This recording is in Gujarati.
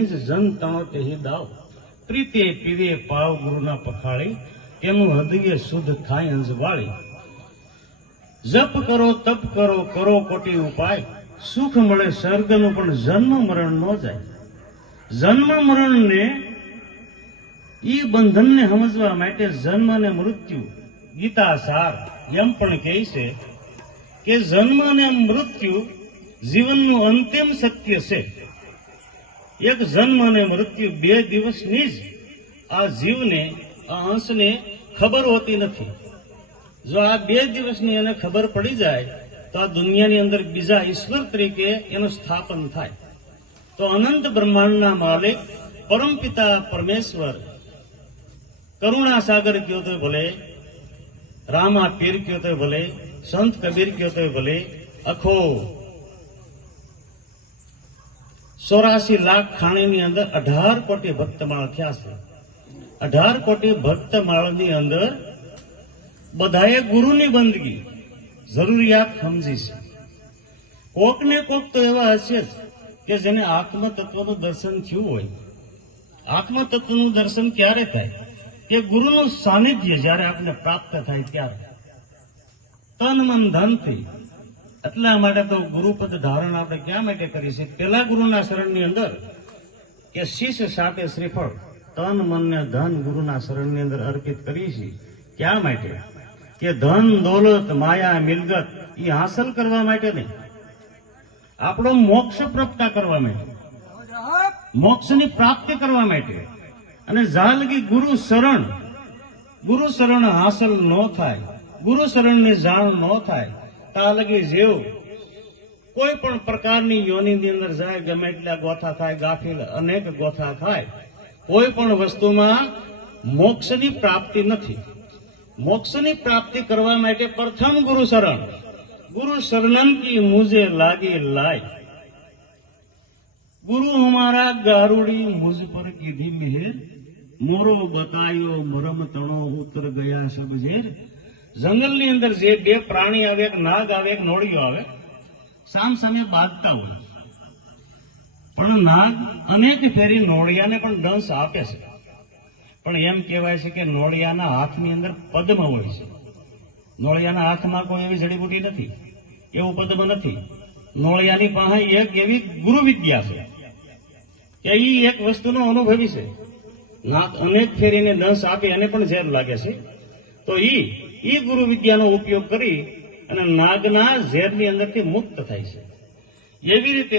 નિજ જન તણો તેહી દાવ, પ્રીતે પીવે પાવ ગુરુના પખાળી, તેનું હૃદય શુદ્ધ થાય અંજવાળી. જપ કરો તપ કરો કરો કોટી ઉપાય, સુખ મળે સ્વર્ગનું પણ જન્મ મરણ ન જાય. જન્મ મરણને ઈ બંધનને સમજવા માટે જન્મ અને મૃત્યુ ગીતા સાર એમ પણ કહે છે કે જન્મ અને મૃત્યુ જીવનનું અંતિમ સત્ય છે. એક જન્મ અને મૃત્યુ 2 દિવસની જ આ જીવને આ અંશને ખબર હોતી નથી. જો આ 2 દિવસની એને ખબર પડી જાય તો આ દુનિયાની અંદર બીજા ઈશ્વર તરીકે એનું સ્થાપન થાય. તો અનંત બ્રહ્માંડના માલિક પરમપિતા પરમેશ્વર કરુણા સાગર કયો તો ભલે, રામા પીર કયો તો ભલે, સંત કબીર કયો તો ભલે, અખો 84 લાખ ખાણીની અંદર 18 કોટી ભક્તમાળ થયા છે. 18 કોટી ભક્તમાળની અંદર બધાએ ગુરુની બંદગી જરૂરિયાત સમજી છે. કોક ને કોક તો એવા હશે જ કે જેને આત્મતત્વનું દર્શન થયું હોય. આત્મતત્વનું દર્શન ક્યારે થાય? કે ગુરુનું સાનિધ્ય જ્યારે આપણે પ્રાપ્ત થાય ત્યારે, તન મન ધનથી. એટલા માટે તો ગુરુપદ ધારણ આપણે ક્યાં માટે કરીએ છીએ? પેલા ગુરુના શરણની અંદર કે શીશ સાપે શ્રીફળ, તન મન ને ધન ગુરુના શરણની અંદર અર્પિત કરીએ છીએ. ક્યાં માટે? કે ધન દોલત માયા મિલગત એ હાંસલ કરવા માટે નહીં, આપણો મોક્ષ પ્રાપ્ત કરવા માટે, મોક્ષની પ્રાપ્તિ કરવા માટે. અને જ્યાં લગી ગુરુ શરણ હાંસલ ન થાય, ગુરુ શરણની જાણ ન થાય, ત્યાં લગી જેવ કોઈ પણ પ્રકારની યોનિની અંદર જાય, ગમે એટલા ગોથા થાય, ગાફિલ અનેક ગોથા થાય, કોઈ પણ વસ્તુમાં મોક્ષની પ્રાપ્તિ નથી. મોક્ષની પ્રાપ્તિ કરવા માટે પ્રથમ ગુરુ શરણ. ગુરુ શरणन की मुझे लागी लाई, गुरु हमारा गारुड़ी मुझ पर कीधी मेहर, मोरो बतायो मरम तणो उतर गया सब ઝેર. જંગલની અંદર જે 2 પ્રાણી આવે, એક નાગ આવે, એક નોળિયો આવે, સામ સામે બાંધતા હોય, પણ નાગ અનેક ફેરી નોળિયાને પણ દંશ આપે છે. પણ એમ કહેવાય છે કે નોળિયાના હાથની અંદર પદ્મ હોય છે. નોળિયાના હાથમાં કોઈ એવી જડીબુટી નથી, એવું પદ્મ નથી. નોળિયાની પાસે એક એવી ગુરુ વિદ્યા છે કે એ એક વસ્તુનો અનુભવી છે. નાગ અનેક ફેરીને દંશ આપી અને પણ ઝેર લાગે છે, તો ઈ ગુરુ વિદ્યાનો ઉપયોગ કરી અને નાગના ઝેરની અંદરથી મુક્ત થાય છે. એવી રીતે